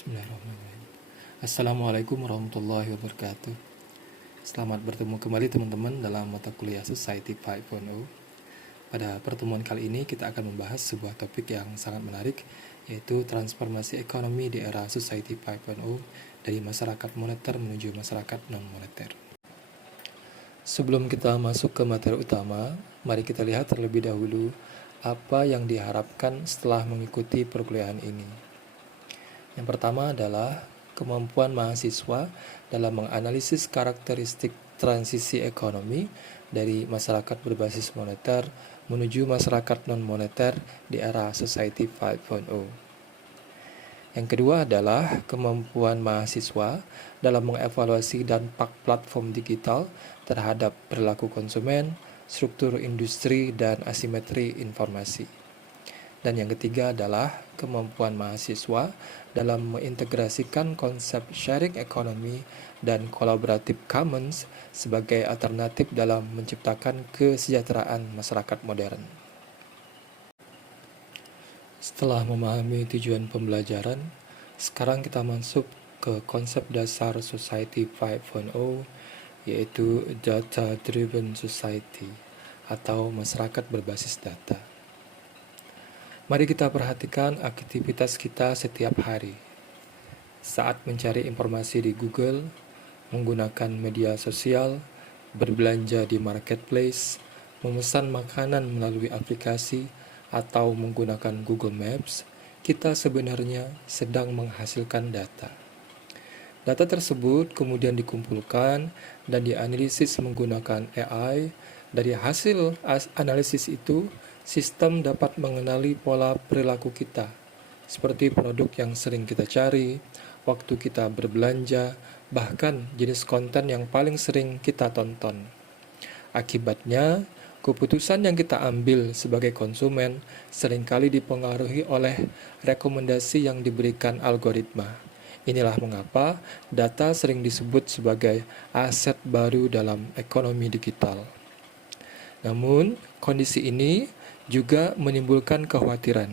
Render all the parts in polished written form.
Bismillahirrahmanirrahim. Assalamualaikum warahmatullahi wabarakatuh. Selamat bertemu kembali teman-teman dalam mata kuliah Society 5.0. Pada pertemuan kali ini kita akan membahas sebuah topik yang sangat menarik, yaitu transformasi ekonomi di era Society 5.0 dari masyarakat moneter menuju masyarakat non-moneter. Sebelum kita masuk ke materi utama, mari kita lihat terlebih dahulu apa yang diharapkan setelah mengikuti perkuliahan ini. Yang pertama adalah kemampuan mahasiswa dalam menganalisis karakteristik transisi ekonomi dari masyarakat berbasis moneter menuju masyarakat non-moneter di era Society 5.0. Yang kedua adalah kemampuan mahasiswa dalam mengevaluasi dampak platform digital terhadap perilaku konsumen, struktur industri, dan asimetri informasi. Dan yang ketiga adalah kemampuan mahasiswa dalam mengintegrasikan konsep sharing economy dan collaborative commons sebagai alternatif dalam menciptakan kesejahteraan masyarakat modern. Setelah memahami tujuan pembelajaran, sekarang kita masuk ke konsep dasar Society 5.0, yaitu Data Driven Society atau masyarakat berbasis data. Mari kita perhatikan aktivitas kita setiap hari. Saat mencari informasi di Google, menggunakan media sosial, berbelanja di marketplace, memesan makanan melalui aplikasi, atau menggunakan Google Maps, kita sebenarnya sedang menghasilkan data. Data tersebut kemudian dikumpulkan dan dianalisis menggunakan AI. Dari hasil analisis itu, sistem dapat mengenali pola perilaku kita, seperti produk yang sering kita cari, waktu kita berbelanja, bahkan jenis konten yang paling sering kita tonton. Akibatnya, keputusan yang kita ambil sebagai konsumen seringkali dipengaruhi oleh rekomendasi yang diberikan algoritma. Inilah mengapa data sering disebut sebagai aset baru dalam ekonomi digital. Namun, kondisi ini juga menimbulkan kekhawatiran.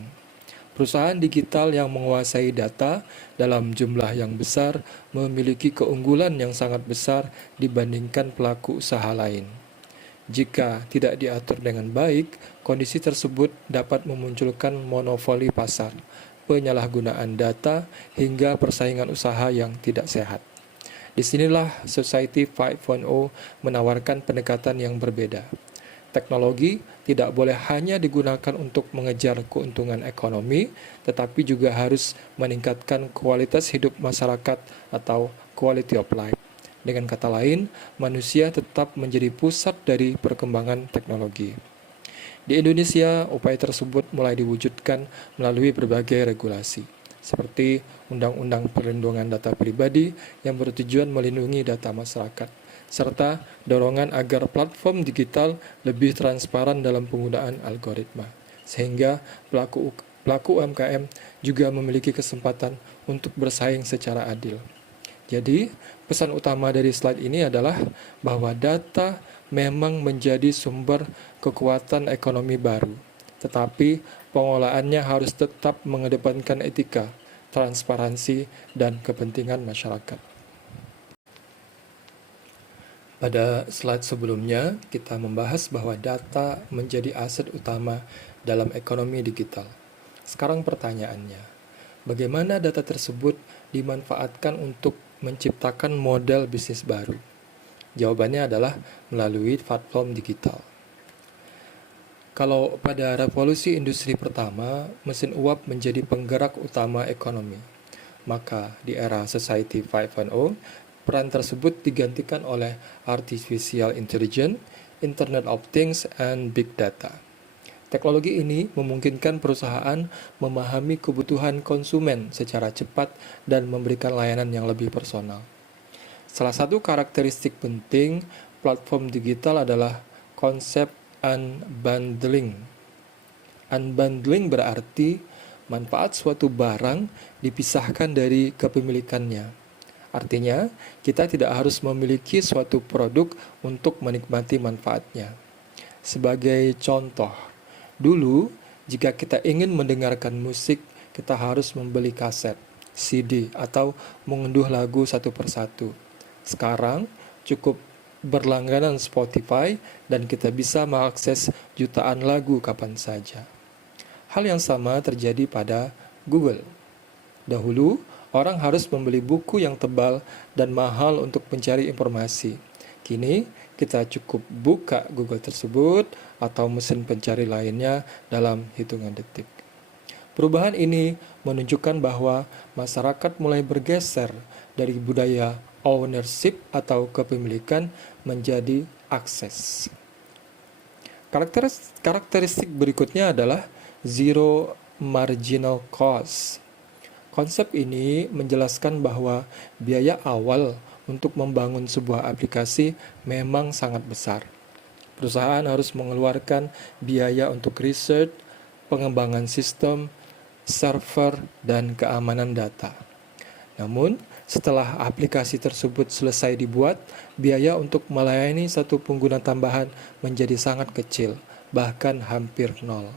Perusahaan digital yang menguasai data dalam jumlah yang besar memiliki keunggulan yang sangat besar dibandingkan pelaku usaha lain. Jika tidak diatur dengan baik, kondisi tersebut dapat memunculkan monopoli pasar, penyalahgunaan data, hingga persaingan usaha yang tidak sehat. Disinilah Society 5.0 menawarkan pendekatan yang berbeda. Teknologi tidak boleh hanya digunakan untuk mengejar keuntungan ekonomi, tetapi juga harus meningkatkan kualitas hidup masyarakat atau quality of life. Dengan kata lain, manusia tetap menjadi pusat dari perkembangan teknologi. Di Indonesia, upaya tersebut mulai diwujudkan melalui berbagai regulasi, seperti Undang-Undang Perlindungan Data Pribadi yang bertujuan melindungi data masyarakat, serta dorongan agar platform digital lebih transparan dalam penggunaan algoritma, sehingga pelaku UMKM juga memiliki kesempatan untuk bersaing secara adil. Jadi, pesan utama dari slide ini adalah bahwa data memang menjadi sumber kekuatan ekonomi baru, tetapi pengolahannya harus tetap mengedepankan etika, transparansi, dan kepentingan masyarakat. Pada slide sebelumnya, kita membahas bahwa data menjadi aset utama dalam ekonomi digital. Sekarang pertanyaannya, bagaimana data tersebut dimanfaatkan untuk menciptakan model bisnis baru? Jawabannya adalah melalui platform digital. Kalau pada revolusi industri pertama, mesin uap menjadi penggerak utama ekonomi, maka di era Society 5.0, peran tersebut digantikan oleh Artificial Intelligence, Internet of Things, and Big Data. Teknologi ini memungkinkan perusahaan memahami kebutuhan konsumen secara cepat dan memberikan layanan yang lebih personal. Salah satu karakteristik penting platform digital adalah konsep unbundling. Unbundling berarti manfaat suatu barang dipisahkan dari kepemilikannya. Artinya, kita tidak harus memiliki suatu produk untuk menikmati manfaatnya. Sebagai contoh, dulu jika kita ingin mendengarkan musik, kita harus membeli kaset. CD, atau mengunduh lagu satu persatu. Sekarang cukup berlangganan Spotify dan kita bisa mengakses jutaan lagu kapan saja. Hal yang sama terjadi pada Google. Dahulu, orang harus membeli buku yang tebal dan mahal untuk mencari informasi. Kini, kita cukup buka Google tersebut atau mesin pencari lainnya dalam hitungan detik. Perubahan ini menunjukkan bahwa masyarakat mulai bergeser dari budaya ownership atau kepemilikan menjadi akses. Karakteristik berikutnya adalah zero marginal cost. Konsep ini menjelaskan bahwa biaya awal untuk membangun sebuah aplikasi memang sangat besar. Perusahaan harus mengeluarkan biaya untuk riset, pengembangan sistem, server, dan keamanan data. Namun, setelah aplikasi tersebut selesai dibuat, biaya untuk melayani satu pengguna tambahan menjadi sangat kecil, bahkan hampir nol.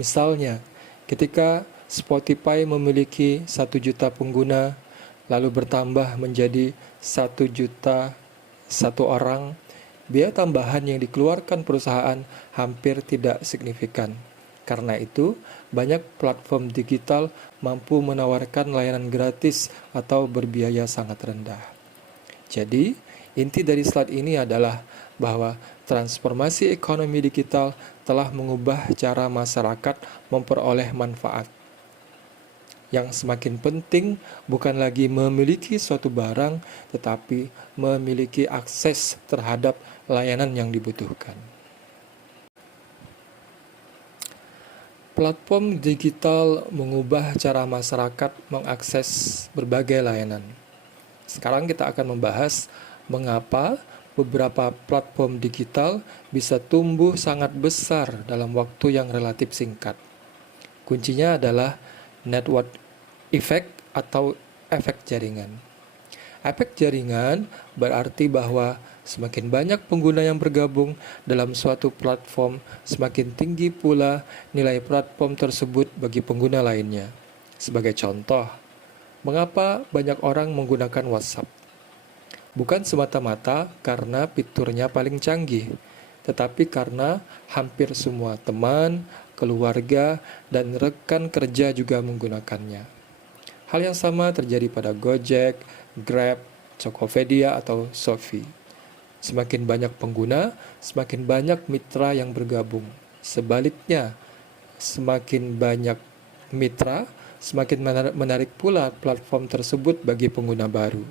Misalnya, ketika Spotify memiliki 1 juta pengguna, lalu bertambah menjadi 1 juta satu orang, biaya tambahan yang dikeluarkan perusahaan hampir tidak signifikan. Karena itu, banyak platform digital mampu menawarkan layanan gratis atau berbiaya sangat rendah. Jadi, inti dari slide ini adalah bahwa transformasi ekonomi digital telah mengubah cara masyarakat memperoleh manfaat. Yang semakin penting bukan lagi memiliki suatu barang, tetapi memiliki akses terhadap layanan yang dibutuhkan. Platform digital mengubah cara masyarakat mengakses berbagai layanan. Sekarang kita akan membahas mengapa beberapa platform digital bisa tumbuh sangat besar dalam waktu yang relatif singkat. Kuncinya adalah network effect atau efek jaringan. Efek jaringan berarti bahwa semakin banyak pengguna yang bergabung dalam suatu platform, semakin tinggi pula nilai platform tersebut bagi pengguna lainnya. Sebagai contoh, mengapa banyak orang menggunakan WhatsApp? Bukan semata-mata karena fiturnya paling canggih, tetapi karena hampir semua teman, keluarga, dan rekan kerja juga menggunakannya. Hal yang sama terjadi pada Gojek, Grab, Tokopedia, atau Shopee. Semakin banyak pengguna, semakin banyak mitra yang bergabung. Sebaliknya, semakin banyak mitra, semakin menarik pula platform tersebut bagi pengguna baru.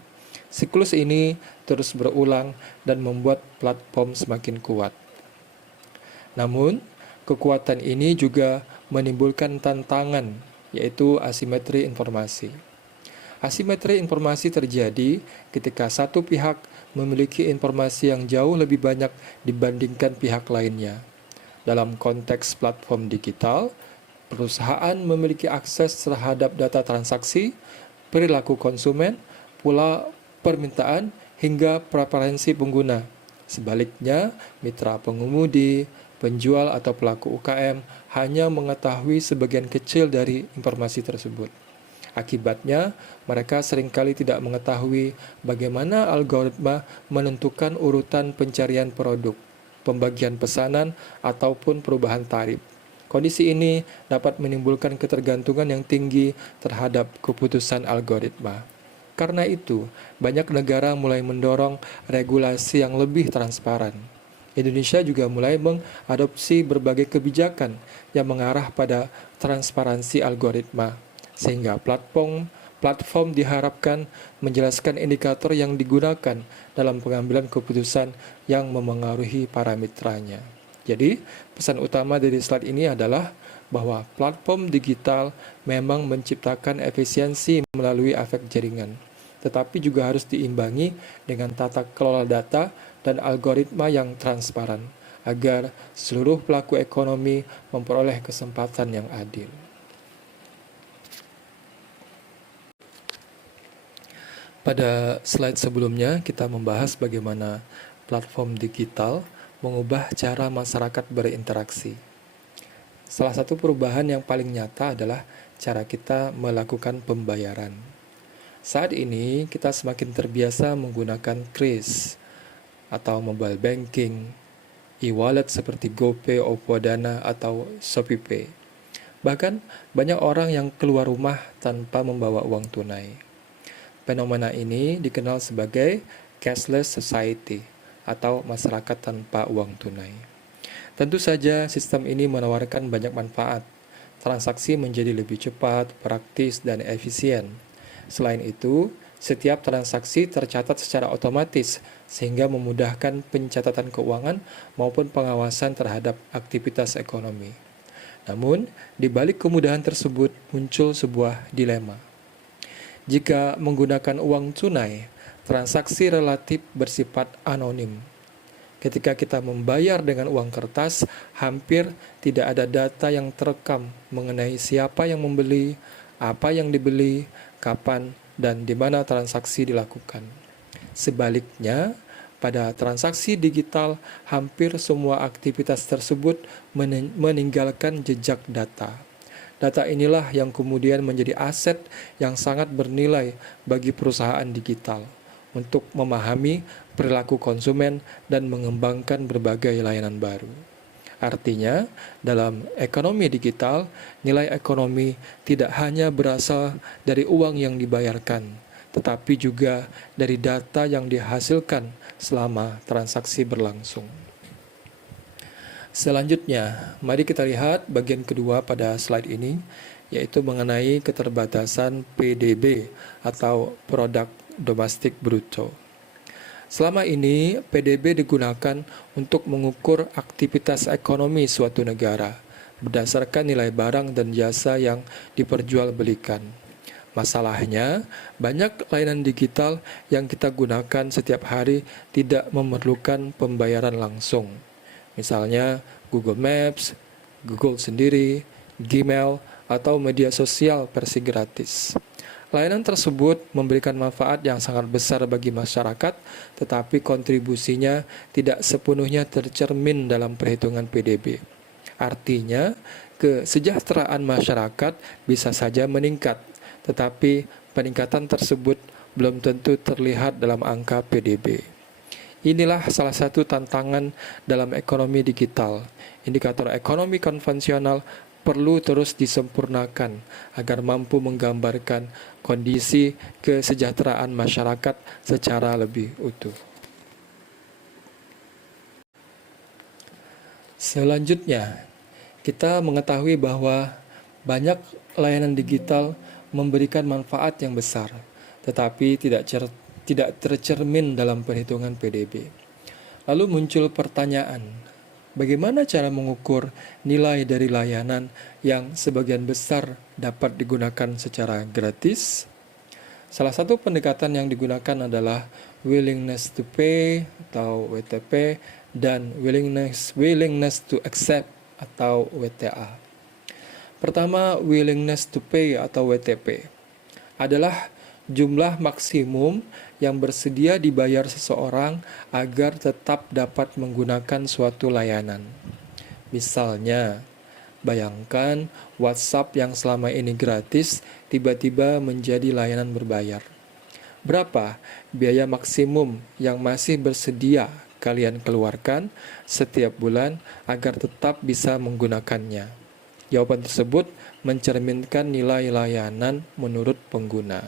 Siklus ini terus berulang dan membuat platform semakin kuat. Namun, kekuatan ini juga menimbulkan tantangan, yaitu asimetri informasi. Asimetri informasi terjadi ketika satu pihak memiliki informasi yang jauh lebih banyak dibandingkan pihak lainnya. Dalam konteks platform digital, perusahaan memiliki akses terhadap data transaksi, perilaku konsumen, pula permintaan hingga preferensi pengguna. Sebaliknya, mitra pengemudi, penjual atau pelaku UKM hanya mengetahui sebagian kecil dari informasi tersebut. Akibatnya, mereka seringkali tidak mengetahui bagaimana algoritma menentukan urutan pencarian produk, pembagian pesanan, ataupun perubahan tarif. Kondisi ini dapat menimbulkan ketergantungan yang tinggi terhadap keputusan algoritma. Karena itu, banyak negara mulai mendorong regulasi yang lebih transparan. Indonesia juga mulai mengadopsi berbagai kebijakan yang mengarah pada transparansi algoritma, sehingga platform diharapkan menjelaskan indikator yang digunakan dalam pengambilan keputusan yang memengaruhi para mitranya. Jadi, pesan utama dari slide ini adalah bahwa platform digital memang menciptakan efisiensi melalui efek jaringan, tetapi juga harus diimbangi dengan tata kelola data dan algoritma yang transparan, agar seluruh pelaku ekonomi memperoleh kesempatan yang adil. Pada slide sebelumnya, kita membahas bagaimana platform digital mengubah cara masyarakat berinteraksi. Salah satu perubahan yang paling nyata adalah cara kita melakukan pembayaran. Saat ini kita semakin terbiasa menggunakan kris atau mobile banking, e-wallet seperti GoPay, Oppo Dana, atau ShopeePay. Bahkan banyak orang yang keluar rumah tanpa membawa uang tunai. Fenomena ini dikenal sebagai cashless society atau masyarakat tanpa uang tunai. Tentu saja sistem ini menawarkan banyak manfaat. Transaksi menjadi lebih cepat, praktis, dan efisien. Selain itu, setiap transaksi tercatat secara otomatis sehingga memudahkan pencatatan keuangan maupun pengawasan terhadap aktivitas ekonomi. Namun, di balik kemudahan tersebut muncul sebuah dilema. Jika menggunakan uang tunai, transaksi relatif bersifat anonim. Ketika kita membayar dengan uang kertas, hampir tidak ada data yang terekam mengenai siapa yang membeli, apa yang dibeli, kapan, dan di mana transaksi dilakukan. Sebaliknya, pada transaksi digital, hampir semua aktivitas tersebut meninggalkan jejak data. Data inilah yang kemudian menjadi aset yang sangat bernilai bagi perusahaan digital untuk memahami perilaku konsumen dan mengembangkan berbagai layanan baru. Artinya, dalam ekonomi digital, nilai ekonomi tidak hanya berasal dari uang yang dibayarkan, tetapi juga dari data yang dihasilkan selama transaksi berlangsung. Selanjutnya, mari kita lihat bagian kedua pada slide ini, yaitu mengenai keterbatasan PDB atau Produk Domestik Bruto. Selama ini, PDB digunakan untuk mengukur aktivitas ekonomi suatu negara berdasarkan nilai barang dan jasa yang diperjualbelikan. Masalahnya, banyak layanan digital yang kita gunakan setiap hari tidak memerlukan pembayaran langsung. Misalnya Google Maps, Google sendiri, Gmail, atau media sosial versi gratis. Layanan tersebut memberikan manfaat yang sangat besar bagi masyarakat, tetapi kontribusinya tidak sepenuhnya tercermin dalam perhitungan PDB. Artinya, kesejahteraan masyarakat bisa saja meningkat, tetapi peningkatan tersebut belum tentu terlihat dalam angka PDB. Inilah salah satu tantangan dalam ekonomi digital. Indikator ekonomi konvensional perlu terus disempurnakan agar mampu menggambarkan kondisi kesejahteraan masyarakat secara lebih utuh. Selanjutnya, kita mengetahui bahwa banyak layanan digital memberikan manfaat yang besar, tetapi tidak tercermin dalam perhitungan PDB. Lalu muncul pertanyaan, bagaimana cara mengukur nilai dari layanan yang sebagian besar dapat digunakan secara gratis? Salah satu pendekatan yang digunakan adalah willingness to pay atau WTP dan willingness to accept atau WTA. Pertama, willingness to pay atau WTP adalah jumlah maksimum yang bersedia dibayar seseorang agar tetap dapat menggunakan suatu layanan. Misalnya, bayangkan WhatsApp yang selama ini gratis tiba-tiba menjadi layanan berbayar. Berapa biaya maksimum yang masih bersedia kalian keluarkan setiap bulan agar tetap bisa menggunakannya? Jawaban tersebut mencerminkan nilai layanan menurut pengguna.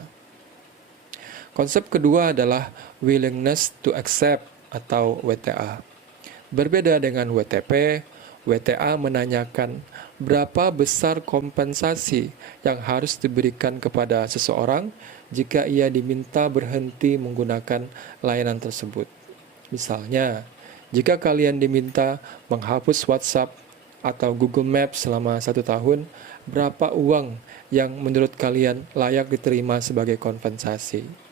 Konsep kedua adalah willingness to accept atau WTA. Berbeda dengan WTP, WTA menanyakan berapa besar kompensasi yang harus diberikan kepada seseorang jika ia diminta berhenti menggunakan layanan tersebut. Misalnya, jika kalian diminta menghapus WhatsApp atau Google Maps selama 1 tahun, berapa uang yang menurut kalian layak diterima sebagai kompensasi?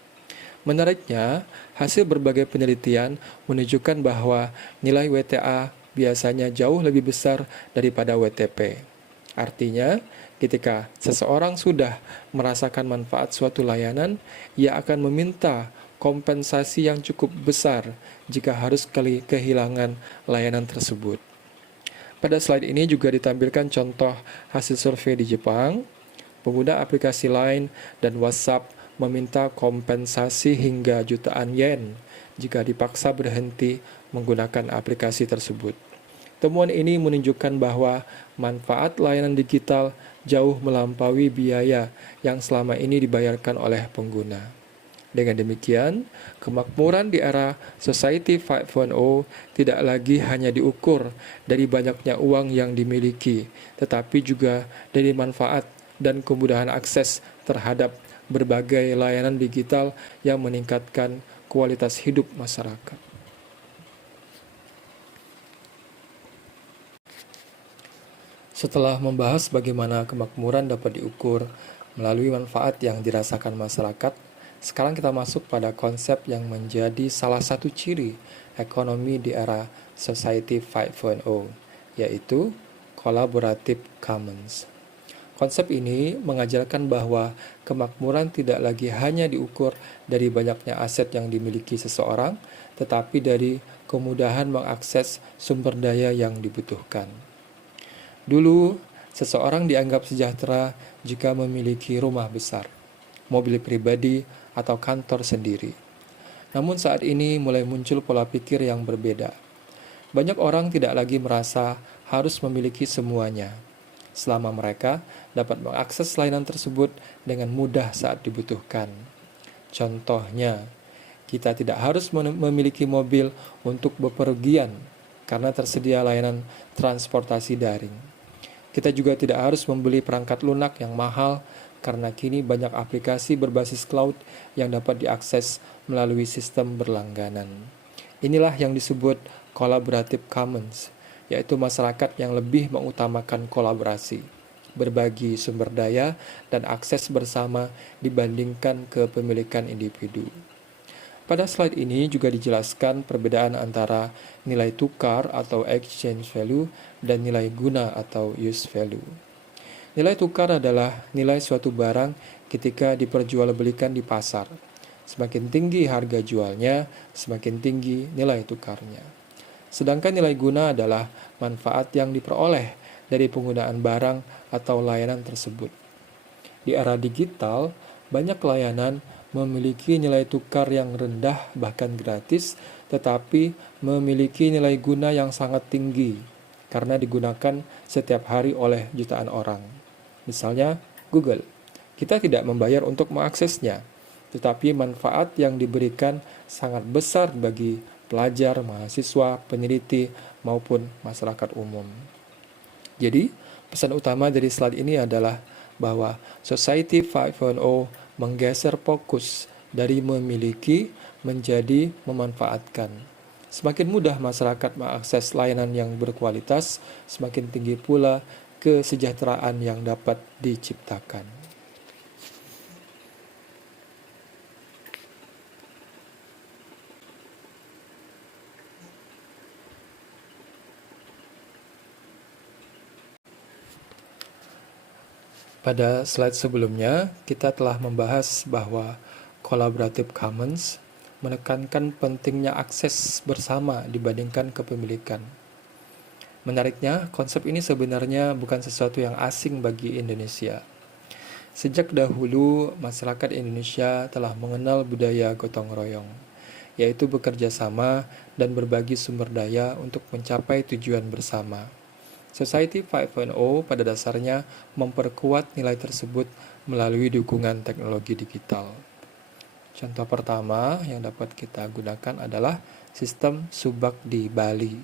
Menariknya, hasil berbagai penelitian menunjukkan bahwa nilai WTA biasanya jauh lebih besar daripada WTP. Artinya, ketika seseorang sudah merasakan manfaat suatu layanan, ia akan meminta kompensasi yang cukup besar jika harus kehilangan layanan tersebut. Pada slide ini juga ditampilkan contoh hasil survei di Jepang. Pengguna aplikasi Line dan WhatsApp meminta kompensasi hingga jutaan yen jika dipaksa berhenti menggunakan aplikasi tersebut. Temuan ini menunjukkan bahwa manfaat layanan digital jauh melampaui biaya yang selama ini dibayarkan oleh pengguna. Dengan demikian, kemakmuran di era Society 5.0 tidak lagi hanya diukur dari banyaknya uang yang dimiliki, tetapi juga dari manfaat dan kemudahan akses terhadap berbagai layanan digital yang meningkatkan kualitas hidup masyarakat. Setelah membahas bagaimana kemakmuran dapat diukur melalui manfaat yang dirasakan masyarakat, sekarang kita masuk pada konsep yang menjadi salah satu ciri ekonomi di era Society 5.0, yaitu Collaborative Commons. Konsep ini mengajarkan bahwa kemakmuran tidak lagi hanya diukur dari banyaknya aset yang dimiliki seseorang, tetapi dari kemudahan mengakses sumber daya yang dibutuhkan. Dulu, seseorang dianggap sejahtera jika memiliki rumah besar, mobil pribadi, atau kantor sendiri. Namun saat ini mulai muncul pola pikir yang berbeda. Banyak orang tidak lagi merasa harus memiliki semuanya, selama mereka dapat mengakses layanan tersebut dengan mudah saat dibutuhkan. Contohnya, kita tidak harus memiliki mobil untuk bepergian karena tersedia layanan transportasi daring. Kita juga tidak harus membeli perangkat lunak yang mahal karena kini banyak aplikasi berbasis cloud yang dapat diakses melalui sistem berlangganan. Inilah yang disebut Collaborative Commons, yaitu masyarakat yang lebih mengutamakan kolaborasi, berbagi sumber daya, dan akses bersama dibandingkan kepemilikan individu. Pada slide ini juga dijelaskan perbedaan antara nilai tukar atau exchange value dan nilai guna atau use value. Nilai tukar adalah nilai suatu barang ketika diperjualbelikan di pasar. Semakin tinggi harga jualnya, semakin tinggi nilai tukarnya. Sedangkan nilai guna adalah manfaat yang diperoleh dari penggunaan barang atau layanan tersebut. Di era digital, banyak layanan memiliki nilai tukar yang rendah bahkan gratis, tetapi memiliki nilai guna yang sangat tinggi karena digunakan setiap hari oleh jutaan orang. Misalnya Google, kita tidak membayar untuk mengaksesnya, tetapi manfaat yang diberikan sangat besar bagi pelajar, mahasiswa, peneliti, maupun masyarakat umum. Jadi, pesan utama dari slide ini adalah bahwa Society 5.0 menggeser fokus dari memiliki menjadi memanfaatkan. Semakin mudah masyarakat mengakses layanan yang berkualitas, semakin tinggi pula kesejahteraan yang dapat diciptakan. Pada slide sebelumnya, kita telah membahas bahwa Collaborative Commons menekankan pentingnya akses bersama dibandingkan kepemilikan. Menariknya, konsep ini sebenarnya bukan sesuatu yang asing bagi Indonesia. Sejak dahulu, masyarakat Indonesia telah mengenal budaya gotong royong, yaitu bekerja sama dan berbagi sumber daya untuk mencapai tujuan bersama. Society 5.0 pada dasarnya memperkuat nilai tersebut melalui dukungan teknologi digital. Contoh pertama yang dapat kita gunakan adalah sistem subak di Bali.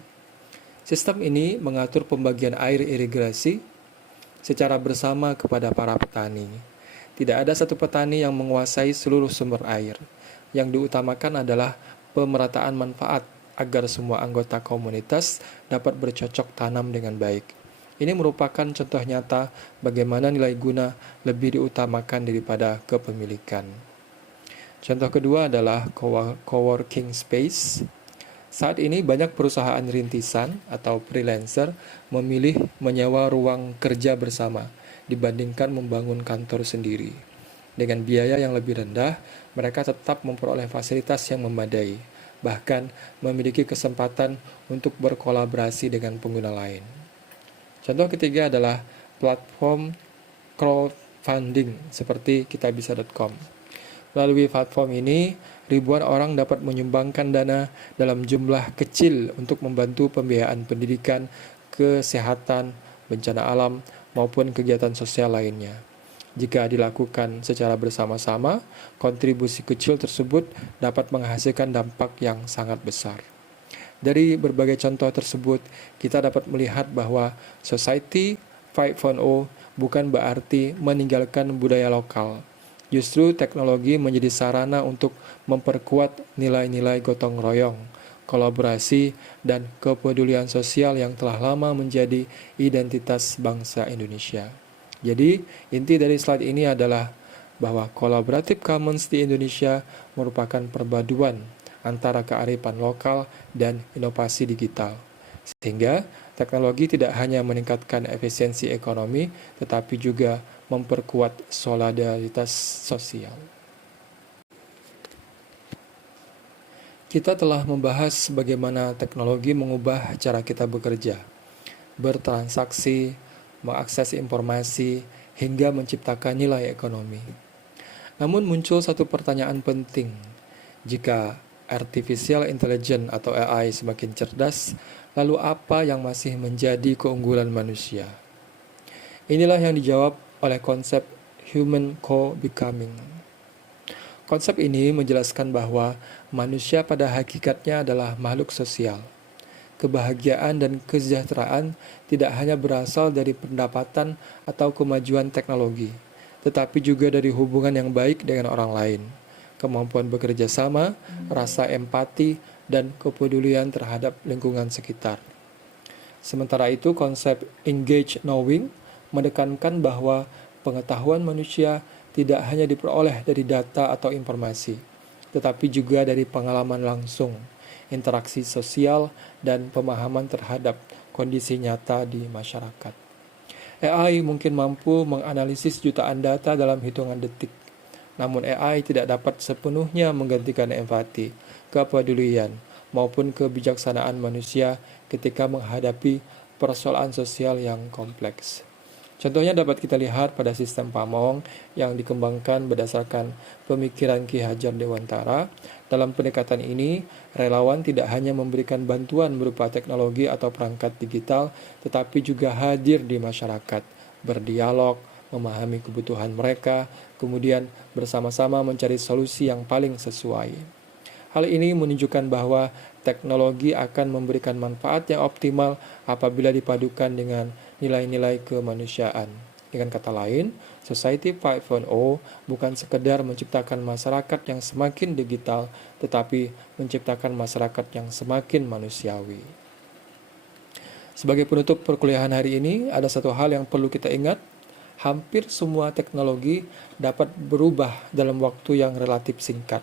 Sistem ini mengatur pembagian air irigasi secara bersama kepada para petani. Tidak ada satu petani yang menguasai seluruh sumber air. Yang diutamakan adalah pemerataan manfaat agar semua anggota komunitas dapat bercocok tanam dengan baik. Ini merupakan contoh nyata bagaimana nilai guna lebih diutamakan daripada kepemilikan. Contoh kedua adalah coworking space. Saat ini banyak perusahaan rintisan atau freelancer memilih menyewa ruang kerja bersama dibandingkan membangun kantor sendiri. Dengan biaya yang lebih rendah, mereka tetap memperoleh fasilitas yang memadai, bahkan memiliki kesempatan untuk berkolaborasi dengan pengguna lain. Contoh ketiga adalah platform crowdfunding seperti kitabisa.com. Melalui platform ini, ribuan orang dapat menyumbangkan dana dalam jumlah kecil untuk membantu pembiayaan pendidikan, kesehatan, bencana alam, maupun kegiatan sosial lainnya. Jika dilakukan secara bersama-sama, kontribusi kecil tersebut dapat menghasilkan dampak yang sangat besar. Dari berbagai contoh tersebut, kita dapat melihat bahwa Society 5.0 bukan berarti meninggalkan budaya lokal. Justru teknologi menjadi sarana untuk memperkuat nilai-nilai gotong royong, kolaborasi, dan kepedulian sosial yang telah lama menjadi identitas bangsa Indonesia. Jadi, inti dari slide ini adalah bahwa Collaborative Commons di Indonesia merupakan perpaduan antara kearifan lokal dan inovasi digital. Sehingga teknologi tidak hanya meningkatkan efisiensi ekonomi, tetapi juga memperkuat solidaritas sosial. Kita telah membahas bagaimana teknologi mengubah cara kita bekerja, bertransaksi, mengakses informasi, hingga menciptakan nilai ekonomi. Namun muncul satu pertanyaan penting. Jika artificial intelligence atau AI semakin cerdas, lalu apa yang masih menjadi keunggulan manusia? Inilah yang dijawab oleh konsep human co-becoming. Konsep ini menjelaskan bahwa manusia pada hakikatnya adalah makhluk sosial. Kebahagiaan dan kesejahteraan tidak hanya berasal dari pendapatan atau kemajuan teknologi, tetapi juga dari hubungan yang baik dengan orang lain, kemampuan bekerja sama, rasa empati, dan kepedulian terhadap lingkungan sekitar. Sementara itu, konsep engage knowing menekankan bahwa pengetahuan manusia tidak hanya diperoleh dari data atau informasi, tetapi juga dari pengalaman langsung, interaksi sosial, dan pemahaman terhadap kondisi nyata di masyarakat. AI mungkin mampu menganalisis jutaan data dalam hitungan detik, namun AI tidak dapat sepenuhnya menggantikan empati, kepedulian, maupun kebijaksanaan manusia ketika menghadapi persoalan sosial yang kompleks. Contohnya dapat kita lihat pada sistem Pamong yang dikembangkan berdasarkan pemikiran Ki Hajar Dewantara. Dalam pendekatan ini, relawan tidak hanya memberikan bantuan berupa teknologi atau perangkat digital, tetapi juga hadir di masyarakat, berdialog, memahami kebutuhan mereka, kemudian bersama-sama mencari solusi yang paling sesuai. Hal ini menunjukkan bahwa teknologi akan memberikan manfaat yang optimal apabila dipadukan dengan nilai-nilai kemanusiaan. Dengan kata lain, Society 5.0 bukan sekedar menciptakan masyarakat yang semakin digital, tetapi menciptakan masyarakat yang semakin manusiawi. Sebagai penutup perkuliahan hari ini, ada satu hal yang perlu kita ingat. Hampir semua teknologi dapat berubah dalam waktu yang relatif singkat.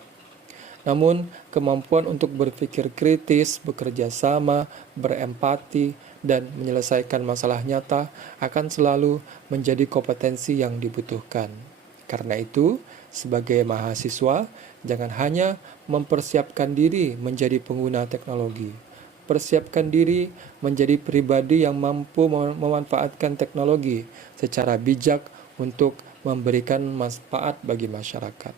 Namun, kemampuan untuk berpikir kritis, bekerja sama, berempati, dan menyelesaikan masalah nyata akan selalu menjadi kompetensi yang dibutuhkan. Karena itu, sebagai mahasiswa, jangan hanya mempersiapkan diri menjadi pengguna teknologi. Persiapkan diri menjadi pribadi yang mampu memanfaatkan teknologi secara bijak untuk memberikan manfaat bagi masyarakat.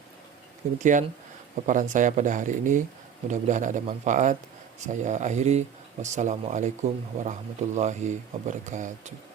Demikian paparan saya pada hari ini, mudah-mudahan ada manfaat. Saya akhiri, wassalamualaikum warahmatullahi wabarakatuh.